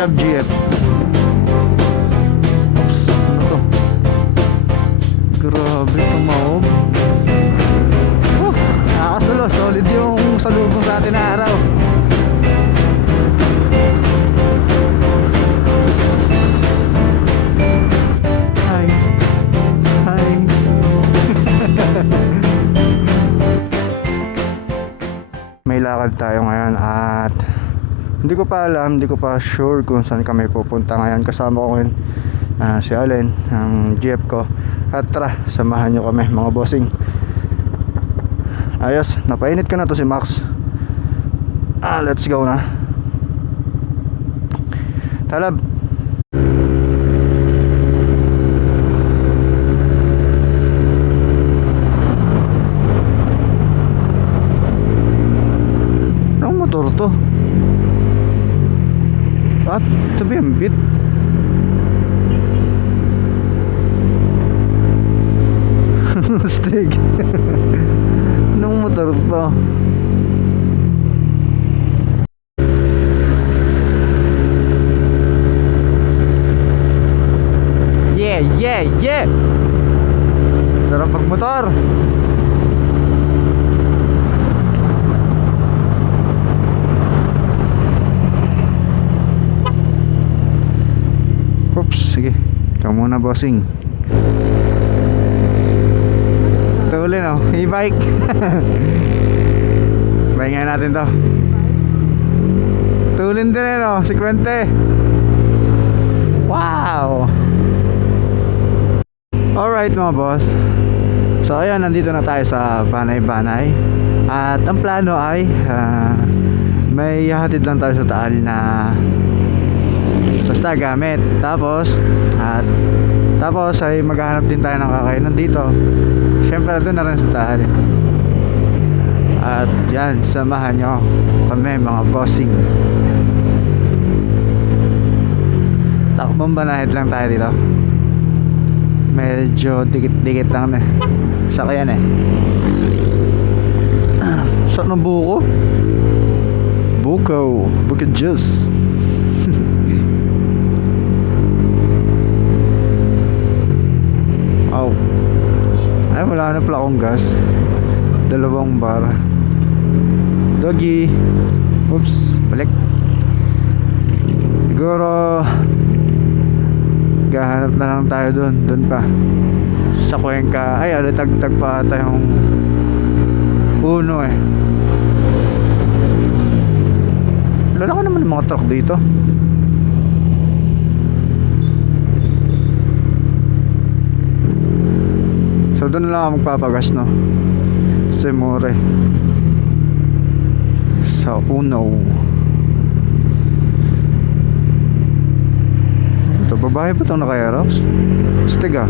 love GF. Oops, ano to? Grabe, tumaob. Nakakasalo, solid yung salubong sa atin na araw. Hi. Hi. May lakad tayo ngayon at hindi ko pa alam, hindi ko pa sure kung saan kami pupunta ngayon. Kasama ko ngayon si Allen, ang GF ko. At tara, samahan nyo kami mga bossing. Ayos, napainit ka na to si Max. Let's go na. Talab. Anong motor to? What? Ito ba yung bit? Stig. Anong motor to? Yeah, yeah, yeah. Sarap magmotor. Oops, sige. Ikaw muna bossing. Tuloy no, e-bike. Bahingan natin to. Tulin din no, 50. Wow. Alright mga boss. So ayan, nandito na tayo sa Banay-Banay. At ang plano ay may hatid lang tayo sa Taal na basta gamit. Tapos ay maghahanap din tayo ng kakainan dito. Siyempre doon na rin sa Taal. At yan, samahan nyo kami mga bossing. Takbong banahid lang tayo dito. Medyo dikit-dikit lang na sakyan eh. Saan ang buko? Buko juice. Oh. Ay, wala na pala akong gas. 2 bar. Doggy. Oops, balik. Siguro gahanap na lang tayo doon pa sa Cuenca. Ay, tagtag pa ata yung puno eh. Wala ko naman ng mga truck dito. So doon lang ako magpapagas no. Sa More. Sa Puno. Ito, babae pa itong naka-aerox? Stig ah.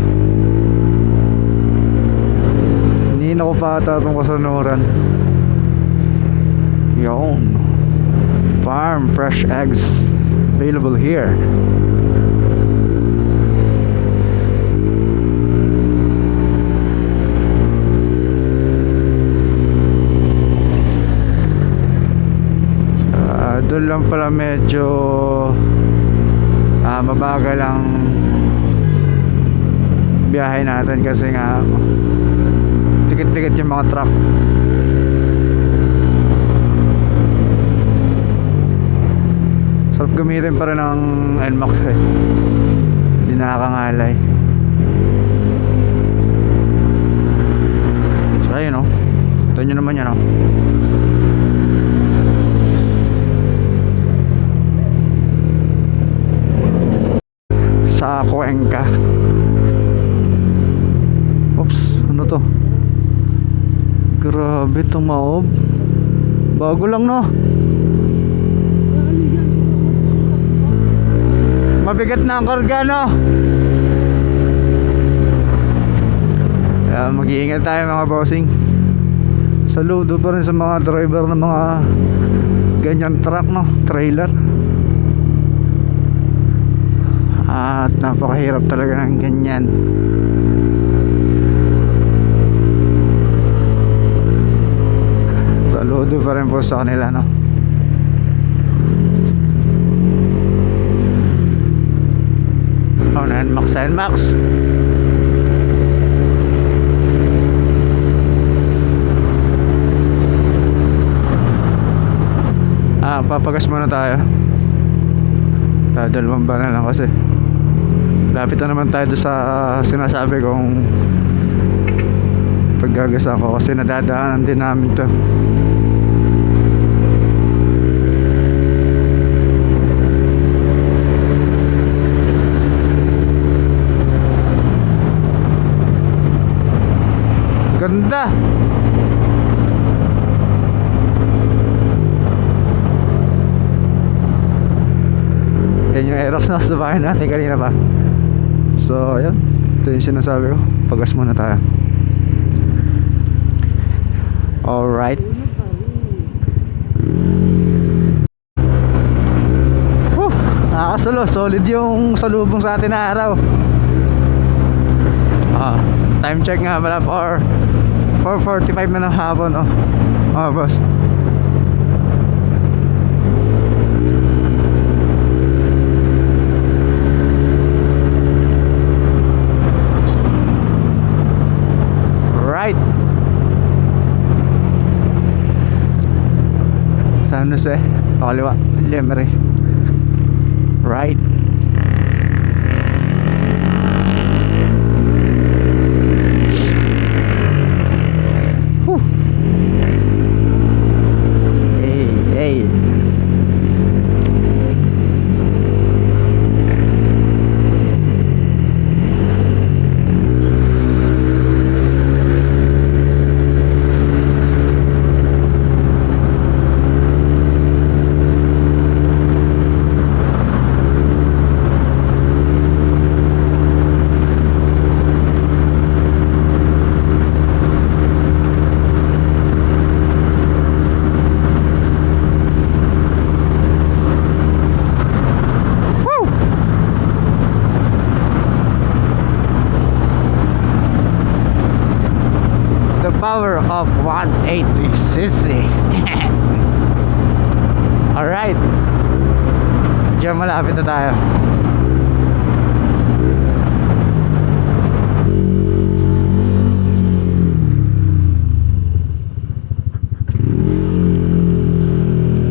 Hinihina ko pa ata itong kasanuran. Yun. Farm fresh eggs available here. Doon lang pala medyo mabagal ang biyahe natin kasi nga tikit-tikit yung mga truck. Sarap gamitin pa rin ng NMAX eh. Hindi nakakangalay. So ayun o, ito nyo naman yan o. Sa Cuenca. Oops, ano to? Grabe, tumaob. Bago lang no. Mabigat na ang karga no. Mag-iingat tayo mga bossing. Saludo pa rin sa mga driver ng mga ganyan truck no, trailer. At napakahirap talaga ng ganyan. Saludo pa rin po sa kanila no. NMAX, NMAX. Papagas muna tayo. Dadalawang ba na lang kasi lapit na naman tayo sa sinasabi kong paggagasan ko, kasi nadadaanan din namin to. Ganda. Yan yung Aerox na subahin natin kanina pa. So ayan, ito yung sinasabi ko, pagas muna tayo. Alright. Nakakasalo, solid yung salubong sa atin na araw. Time check nga pala for 4:45 na ng hapon. Boss. Right. San Jose, kaliwa, Lemery. Right. Whew. Hey. Power of 180cc. Alright, diyan malapit na tayo.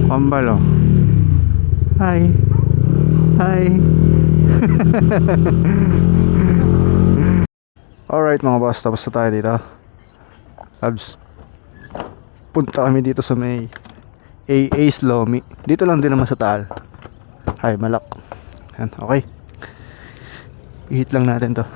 Pambalo. Hi. Alright mga boss, tapos na tayo dito. Abs, punta kami dito sa may Ace Lomi. Dito lang din naman sa Taal. Malak. Yan, okay. I-hit lang natin to.